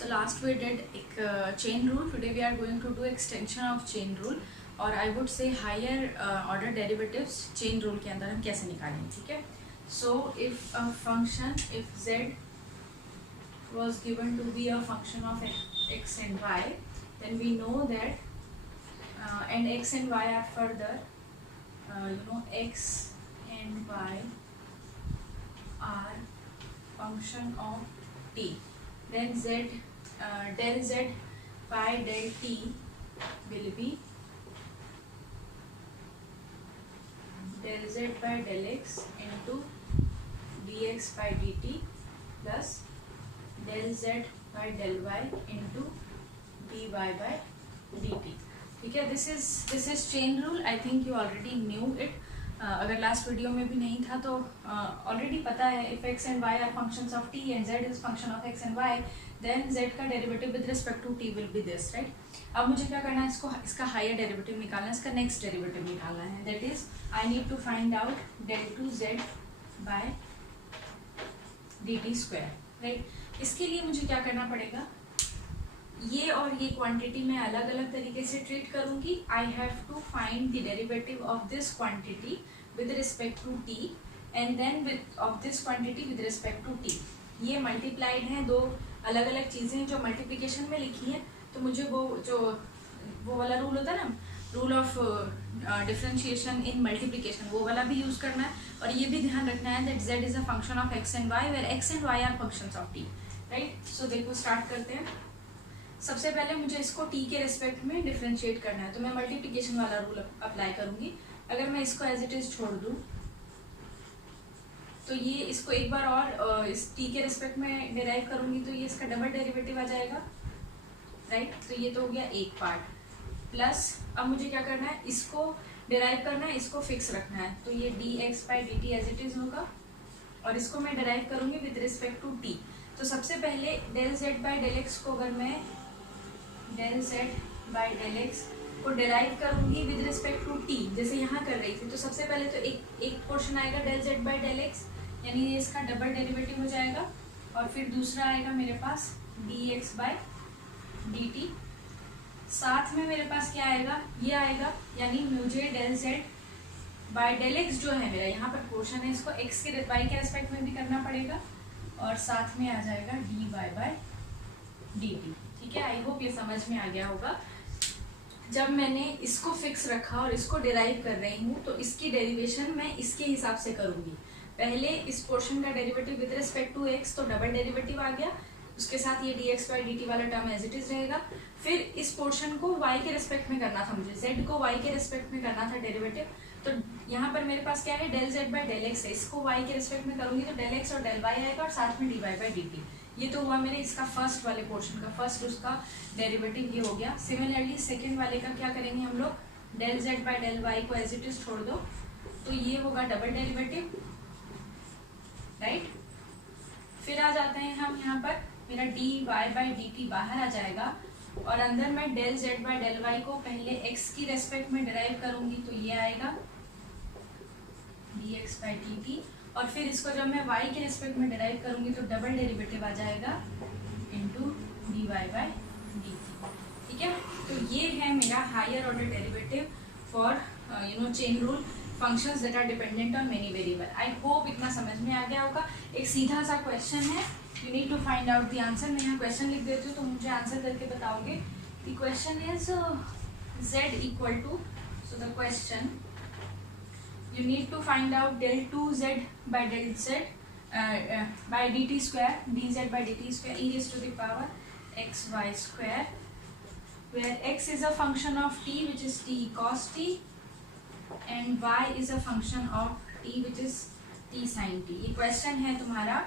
So last we did chain rule. Today we are going to do extension of chain rule और I would say higher order derivatives chain rule के अंदर हम कैसे निकालेंगे, ठीक है. So if a function, if z was given to be a function of x and y, then we know that and x and y are further, x and y are function of t. Then del z by del t will be del z by del x into dx by dt plus del z by del y into dy by dt. ठीक है. This is chain rule. I think you already knew it. अगर last video में भी नहीं था तो already पता है. If x and y are functions of t and z is function of x and y, then z का derivative with respect to t will be this, right? अब मुझे क्या करना है, इसका हायर डेरिवेटिव निकालना है, इसका नेक्स्ट डेरिवेटिव निकालना है. That is I need to find out del 2z by dt square, right? इसके लिए मुझे क्या करना पड़ेगा, ये और ये क्वांटिटी मैं अलग अलग तरीके से ट्रीट करूंगी. I have to find the derivative of this quantity with respect to T and then with of this quantity with respect to T. ये मल्टीप्लाइड हैं, दो अलग अलग चीज़ें जो मल्टीप्लिकेशन में लिखी हैं, तो मुझे वो वाला रूल होता है ना, rule of differentiation in multiplication, वो वाला भी यूज़ करना है. और ये भी ध्यान रखना है that z is a function of x and y where x and y are functions of t, right? So देखो स्टार्ट करते हैं. सबसे पहले मुझे इसको t के रिस्पेक्ट में डिफरेंशिएट करना है, तो मैं मल्टीप्लिकेशन वाला रूल अप्लाई करूंगी. अगर मैं इसको एज इट इज छोड़ दूं तो ये इसको एक बार और इस t के रिस्पेक्ट में डिराइव करूंगी तो ये इसका डबल डेरिवेटिव आ जाएगा, राइट? तो ये तो हो गया एक पार्ट. प्लस अब मुझे क्या करना है, इसको डिराइव करना है, इसको फिक्स रखना है, तो ये dx by dt as it is होगा और इसको मैं डिराइव करूंगी विद रिस्पेक्ट टू t. तो सबसे पहले del z by del x को अगर मैं del z by del x को डिराइव करूंगी विद रिस्पेक्ट टू t जैसे यहाँ कर रही थी, तो सबसे पहले तो एक पोर्शन आएगा del z by del x, यानी ये इसका डबल डेरिवेटिव हो जाएगा. और फिर दूसरा आएगा मेरे पास dx बाई dt. साथ में मेरे पास क्या आएगा, ये आएगा, यानी मुझे del z by del x जो है मेरा यहाँ पर पोर्शन है, इसको x के y के रेस्पेक्ट में भी करना पड़ेगा और साथ में आ जाएगा dy बाई dt. ठीक है, आई होप ये समझ में आ गया होगा. जब मैंने इसको फिक्स रखा और इसको डिराइव कर रही हूँ तो इसकी डेरिवेशन मैं इसके हिसाब से करूँगी. पहले इस पोर्शन का derivative with respect to x, तो डबल डेरिवेटिव आ गया, उसके साथ ये dx बाई dt वाला टर्म एज इट इज रहेगा. फिर इस पोर्शन को y के रिस्पेक्ट में करना था, मुझे z को y के रिस्पेक्ट में करना था डेरिवेटिव. तो यहाँ पर मेरे पास क्या है, del z by del x है, इसको y के रिस्पेक्ट में करूंगी तो del x और del y आएगा और साथ में dy बाई dt. ये तो हुआ मेरे इसका फर्स्ट वाले पोर्शन का, फर्स्ट उसका डेरिवेटिव ये हो गया. सिमिलरली सेकेंड वाले का क्या करेंगे हम लोग, del z by del y को एज इट इज छोड़ दो तो ये होगा डबल डेरिवेटिव, राइट? फिर आ जाते हैं हम यहाँ पर, मेरा dy बाई dt बाहर आ जाएगा और अंदर मैं del z by del y को पहले x की रेस्पेक्ट में डिराइव करूंगी तो ये आएगा dx बाई dt. और फिर इसको जब मैं y के रेस्पेक्ट में डिराइव करूंगी तो डबल डेरिवेटिव आ जाएगा इनटू dy बाई dt. ठीक है, तो ये है मेरा higher order derivative for chain rule functions that are dependent on many variable. I hope इतना समझ में आ गया होगा. एक सीधा सा क्वेश्चन है, you need to find out the answer. मैं यहाँ क्वेश्चन लिख देती हूँ तो मुझे आंसर करके बताओगे. The question is z equal to, so the question you need to find out del 2z by del z by dt square, dz by dt square e raised to the power xy square, where x is a function of t which is t cos t and y is a function of t which is t sin t. ये question है तुम्हारा.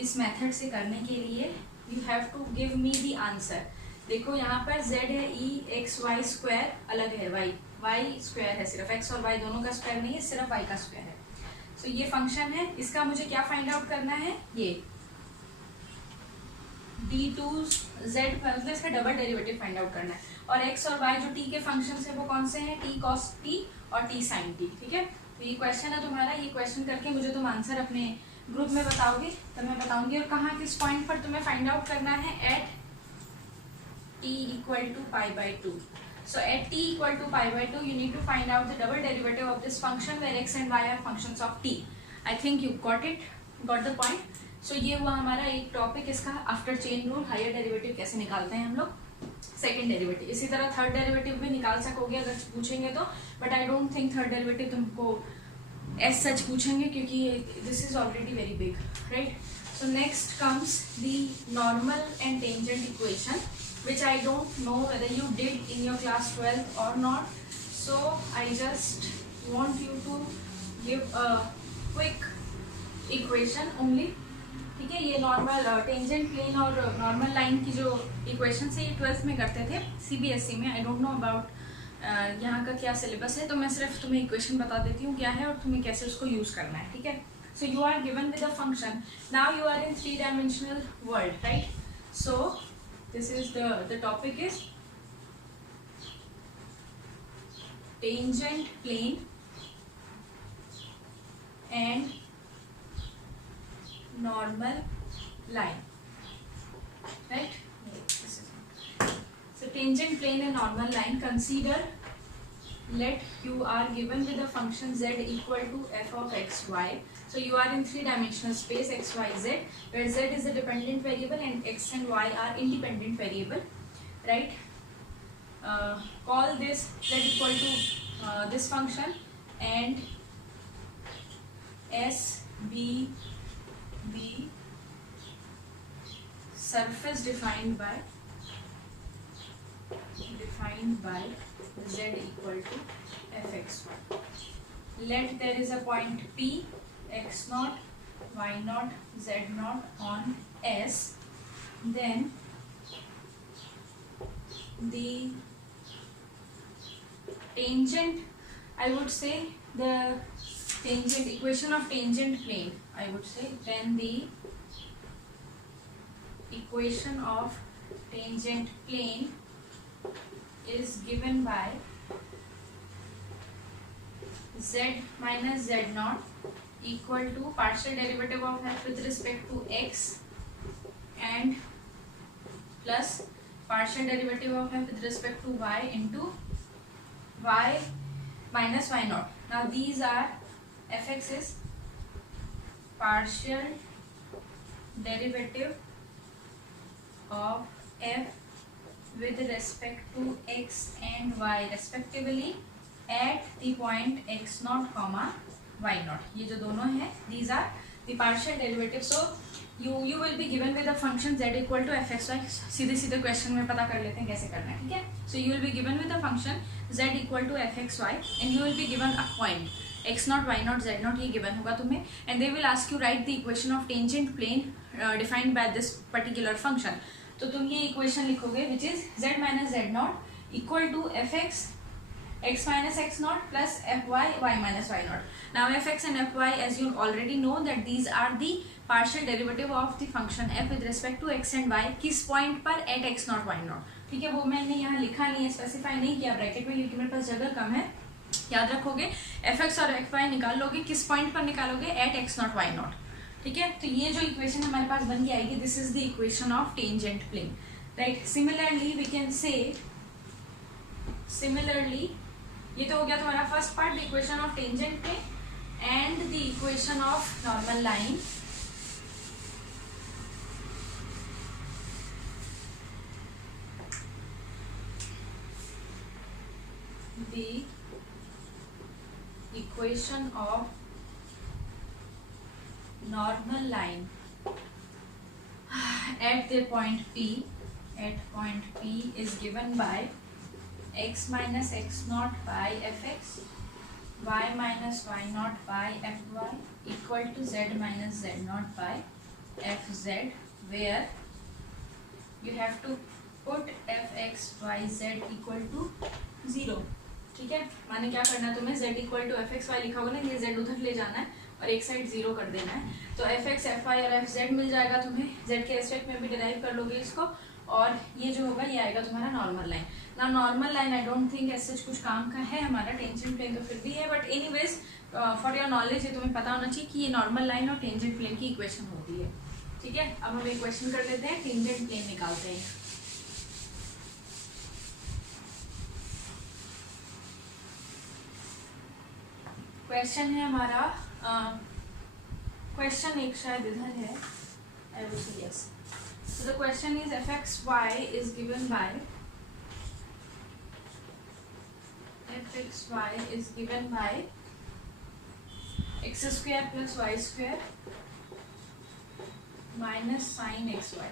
इस method से करने के लिए you have to give me the answer. देखो यहाँ पर z है e x y स्क्वायर अलग है, y स्क्वायर है, सिर्फ x और y दोनों का स्क्वायर नहीं है, सिर्फ y का स्क्वायर है. सो ये फंक्शन है, इसका मुझे क्या फाइंड आउट करना है, ये d2z मतलब इसका डबल डेरिवेटिव फाइंड आउट करना है. और x और y जो t के फंक्शन है वो कौन से हैं, t cos t और t sin t. ठीक है, तो ये क्वेश्चन है तुम्हारा. ये क्वेश्चन करके मुझे तुम आंसर अपने ग्रुप में बताओगे तो मैं बताऊंगी। और कहाँ किस पॉइंट पर तुम्हें फाइंड आउट करना है, eight t equal to pi by 2. So at t equal to pi by 2 you need to find out the double derivative of this function where x and y are functions of t. I think you got it, got the point. So ये हुआ हमारा एक topic इसका, after chain rule higher derivative कैसे निकालते हैं हम लोग, सेकंड डेरिवेटिव। इसी तरह थर्ड डेरिवेटिव भी निकाल सकोगे अगर पूछेंगे तो, but I don't think third derivative तुमको एज सच पूछेंगे क्योंकि this is already very big, right. So next comes the normal and tangent equation which I don't know whether you did in your class 12 or not, so I just want you to give a quick equation only, ठीक है। ये normal tangent plane और normal line की जो equation है ये 12th में करते थे CBSE में। आई डोंट नो अबाउट यहाँ का क्या सिलेबस है, तो मैं सिर्फ तुम्हें इक्वेशन बता देती हूँ क्या है और तुम्हें कैसे उसको यूज करना है, ठीक है। So you are given with a function, now you are in 3 dimensional world, right. So this is the topic is tangent plane and normal line, right? So tangent plane and normal line, consider let you are given with the function z equal to f of x y. So you are in 3-dimensional space x, y, z, where z is a dependent variable and x and y are independent variable, right? Call this z equal to this function and S B the surface defined by z equal to fx1. Let there is a point P, x naught, y naught, z naught on S, then the tangent, I would say the tangent equation of tangent plane, I would say, then the equation of tangent plane is given by z minus z naught equal to partial derivative of f with respect to x and plus partial derivative of f with respect to y into y minus y naught. Now these are fx is partial derivative of f with respect to x and y respectively at the point x naught comma y naught. ये जो दोनों है these are the partial derivative. So you will be given with a function z equal to fxy. सीधे सीधे question में पता कर लेते हैं कैसे करना है, ठीक है। So you will be given with a function z equal to fxy and you will be given a point x naught, y naught, z naught, ये given होगा तुम्हें, and they will ask you write the equation of tangent plane defined by this particular function. तो तुम ये equation लिखोगे which is z minus z naught equal to fx x minus x naught plus fy y minus y naught. Now fx and fy, as you already know that these are the partial derivative of the function f with respect to x and y किस point पर at x naught y naught, ठीक है। वो मैंने यहाँ लिखा नहीं है, स्पेसिफाई नहीं किया ब्रैकेट में क्योंकि मेरे पास जगह कम है। याद रखोगे fx और fy निकाल लोगे, किस पॉइंट पर निकालोगे, at x naught y naught, ठीक है। तो ये जो इक्वेशन हमारे पास बन के आएगी this is the equation of tangent plane, right. Similarly we can say, similarly ये तो हो गया तुम्हारा first part, the equation of tangent plane and the equation of normal line. The equation of normal line at the point P, is given by x minus x naught by fx, y minus y naught by fy equal to z minus z naught by fz, where you have to put fx y z equal to 0, ठीक है। माने क्या करना है तुम्हें, z equal to F X Y लिखा होगा ना, ये z उधर ले जाना है और एक साइड 0 कर देना है, तो एफ एक्स एफ वाई और एफ जेड मिल जाएगा तुम्हें, z के रेस्पेक्ट में भी डिराइव कर लोगे इसको और ये जो होगा ये आएगा तुम्हारा नॉर्मल लाइन। ना normal line I don't think ऐसे कुछ काम का है हमारा, टेंजेंट प्लेन तो फिर भी है, but anyways for your knowledge ये तुम्हें पता होना चाहिए कि ये नॉर्मल लाइन और टेंजेंट प्लेन की इक्वेशन होती है। ठीक है, अब हम इक्वेशन कर लेते हैं, टेंजेंट प्लेन निकालते हैं। क्वेश्चन है हमारा, क्वेश्चन एक शायद इधर है, I will say yes. So the question is fxy is given by x square plus y square minus sin xy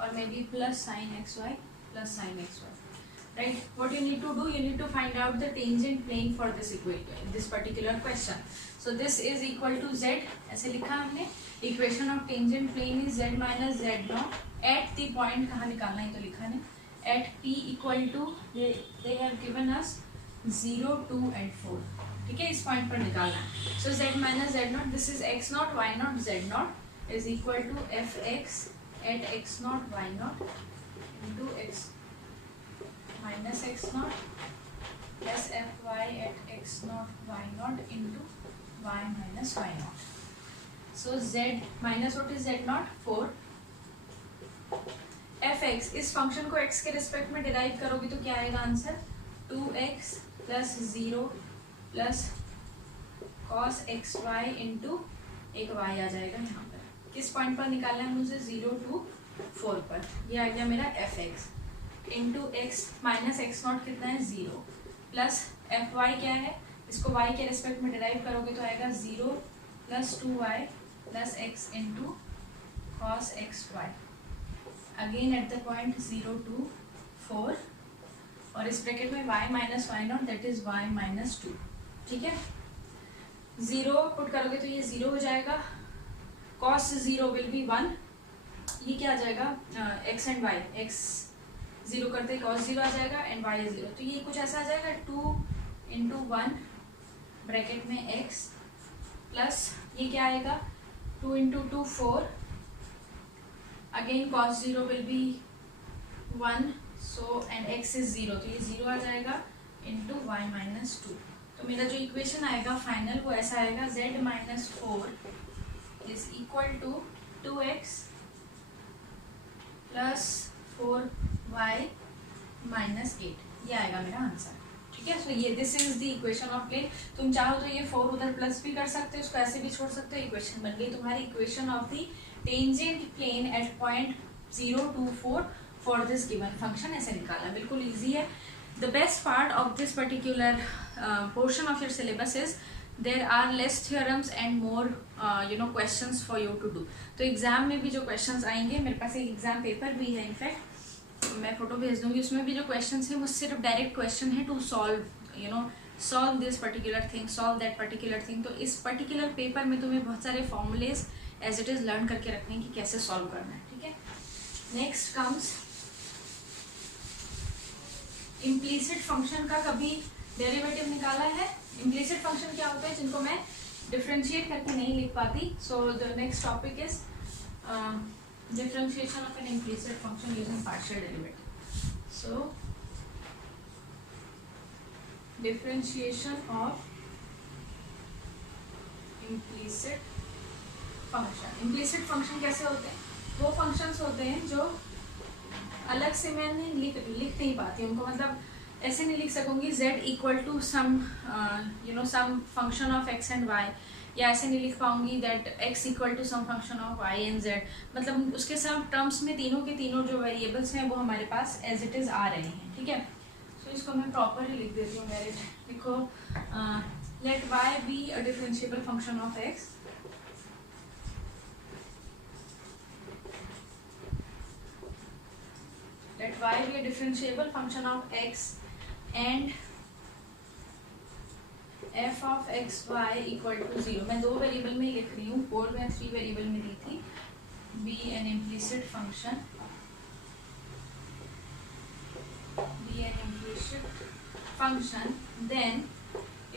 or maybe plus sin xy plus sin xy, right? What you need to do, you need to find out the tangent plane for this equation, this particular question. So this is equal to z, ऐसे लिखा हमने, equation of tangent plane is z minus z naught at the point, कहाँ निकालना है तो लिखा है at p equal to, they have given us 0, 2 and 4, ठीक है, इस पॉइंट पर निकालना है। So z minus z naught, this is x naught y naught z naught is equal to fx at x naught y naught into x minus x naught plus fy at x naught y naught into y minus y naught. So z minus what is z naught 4, fx, इस function को x के respect में derive करोगी तो क्या आएगा answer, 2x plus 0 plus cos xy into एक y आ जाएगा यहाँ पर। किस पॉइंट पर निकालना है मुझे, 0 to 4 पर। ये आ गया मेरा fx into x minus x not कितना है 0 प्लस fy क्या है, इसको y के रिस्पेक्ट में डिराइव करोगे तो आएगा 0 plus 2y plus x into cos xy again at the point 0 to 4 और इस ब्रैकेट में y minus Y naught that is y minus 2, ठीक है। 0 पुट करोगे तो ये 0 हो जाएगा, cos 0 विल बी 1, ये क्या आ जाएगा x एंड y, x 0 करते ही cos 0 आ जाएगा एंड y 0, तो ये कुछ ऐसा आ जाएगा 2 इंटू 1 ब्रैकेट में x प्लस ये क्या आएगा 2 into 2 4, again cos 0 will be 1, so and x is 0, तो ये 0 आ जाएगा into y minus 2। तो मेरा जो इक्वेशन आएगा फाइनल वो ऐसा आएगा, z minus 4 is equal to 2x plus 4y minus 8, ये आएगा मेरा आंसर, ठीक है। सो ये this is the equation of plane. तुम चाहो तो ये 4 उधर प्लस भी कर सकते हो, इसको ऐसे भी छोड़ सकते हो, इक्वेशन बन गई तुम्हारी equation of the tangent plane at point 0 to 4 for this given function. ऐसे निकालना बिल्कुल इजी है। The best part of this particular portion of your syllabus is there are less theorems and more questions for you to do. तो exam में भी जो questions आएंगे, मेरे पास एक एग्जाम पेपर भी है, इनफैक्ट मैं फोटो भेज दूंगी, उसमें भी जो क्वेश्चंस हैं वो सिर्फ डायरेक्ट क्वेश्चन है to solve solve this particular thing, solve that particular thing. तो इस पर्टिकुलर पेपर में तुम्हें बहुत सारे formulas as it is learn करके रखने हैं कि कैसे सॉल्व करना है, ठीक है। नेक्स्ट कम्स इम्प्लीसिट फंक्शन का कभी डेरिवेटिव निकाला है। इम्प्लीसिट फंक्शन क्या होता है, जिनको मैं डिफ्रेंशिएट करके नहीं लिख पाती। So the next topic is differentiation of an implicit function using partial derivative. So differentiation of implicit function. Implicit function कैसे होते हैं, वो functions होते हैं जो अलग से मैं लिख नहीं पाती उनको, मतलब ऐसे नहीं लिख सकूंगी z equal to some some function of x and y, या ऐसे नहीं लिख पाऊंगी that x equal to some function of y and z, मतलब उसके सब टर्म्स में तीनों के तीनों जो वेरिएबल्स हैं वो हमारे पास एज इट इज आ रहे हैं, ठीक है। सो इसको मैं प्रॉपरली लिख देती हूँ डायरेक्ट। देखो let y be a differentiable function of x, let y be a differentiable function of x and f of x y equal to 0। मैं 2 वेरिएबल में लिख रही हूँ, 4 में 3 वेरिएबल में दी थी। be an implicit function, then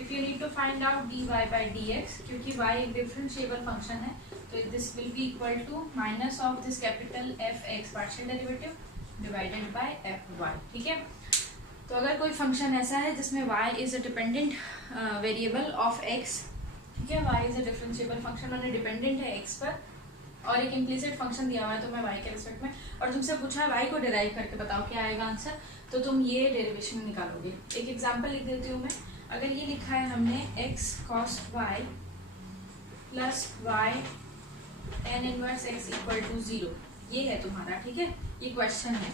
if you need to find out dy by dx, क्योंकि y एक डिफरेंशिएबल फंक्शन है, तो this will be equal to minus of this capital f(x) partial derivative divided by fy। ठीक है, तो अगर कोई function ऐसा है जिसमें y is a dependent variable of x, ठीक है, y is a differentiable function और डिपेंडेंट है x पर, और एक इम्प्लिसिट फंक्शन दिया हुआ है तो मैं y के रिस्पेक्ट में, और तुमसे पूछा है y को डिराइव करके बताओ क्या आएगा आंसर, तो तुम ये डेरिवेशन निकालोगे। एक एग्जांपल लिख देती हूँ मैं। अगर ये लिखा है हमने x cos y plus y tan inverse x equal to 0, ये है तुम्हारा, ठीक है, ये क्वेश्चन है,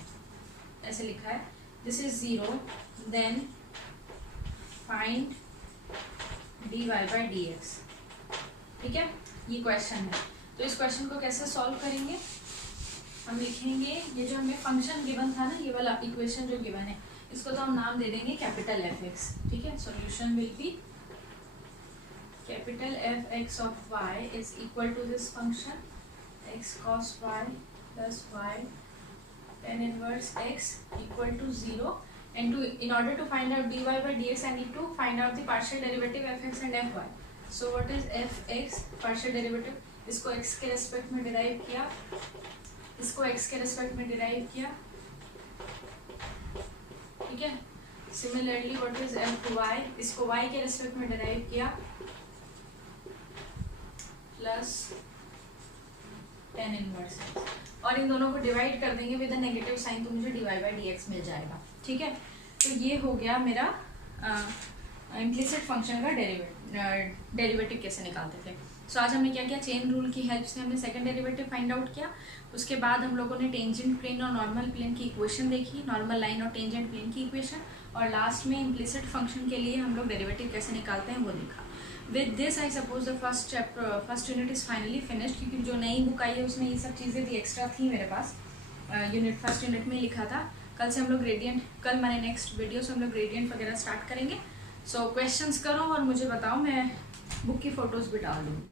ऐसे लिखा है, this is 0, then find dy by dx। ठीक है, ये क्वेश्चन है। तो इस क्वेश्चन को कैसे सॉल्व करेंगे, हम लिखेंगे ये जो हमें फंक्शन गिवन था ना, ये वाला इक्वेशन जो गिवन है, इसको तो हम नाम दे देंगे कैपिटल f(x). ठीक है, solution will be capital f(x) of y is equal to this function x cos y plus y tan inverse x equal to 0, and in order to find out dy by dx I need to find out the partial derivative f(x) and fy। so what is f(x) partial derivative, इसको x के respect में derive किया, इसको x के respect में derive किया, ठीक है। सिमिलरली व्हाट इज fy, इसको y के रेस्पेक्ट में डिराइव किया, प्लस tan इनवर्स, और इन दोनों को डिवाइड कर देंगे विद अ नेगेटिव साइन, तो मुझे dy by dx मिल जाएगा। ठीक है, तो ये हो गया मेरा इम्प्लिसिट फंक्शन का डेरिवेटिव कैसे निकालते थे। सो आज हमने क्या किया, चेन रूल की हेल्प से हमने सेकंड डेरिवेटिव फाइंड आउट किया। उसके बाद हम लोगों ने टेंजेंट प्लेन और नॉर्मल प्लेन की इक्वेशन देखी, नॉर्मल लाइन और टेंजेंट प्लेन की इक्वेशन, और लास्ट में इम्प्लिसिट फंक्शन के लिए हम लोग डेरिवेटिव कैसे निकालते हैं वो देखा। With this I suppose the first unit is finally finished, क्योंकि जो नई बुक आई है उसमें ये सब चीज़ें थी, एक्स्ट्रा थी मेरे पास, फर्स्ट यूनिट में लिखा था। कल से हम लोग ग्रेडियंट, कल मैंने नेक्स्ट वीडियो से हम लोग ग्रेडियंट वगैरह स्टार्ट करेंगे। सो क्वेश्चंस करो और मुझे बताओ, मैं बुक की फ़ोटोज़ भी डाल दूँगी।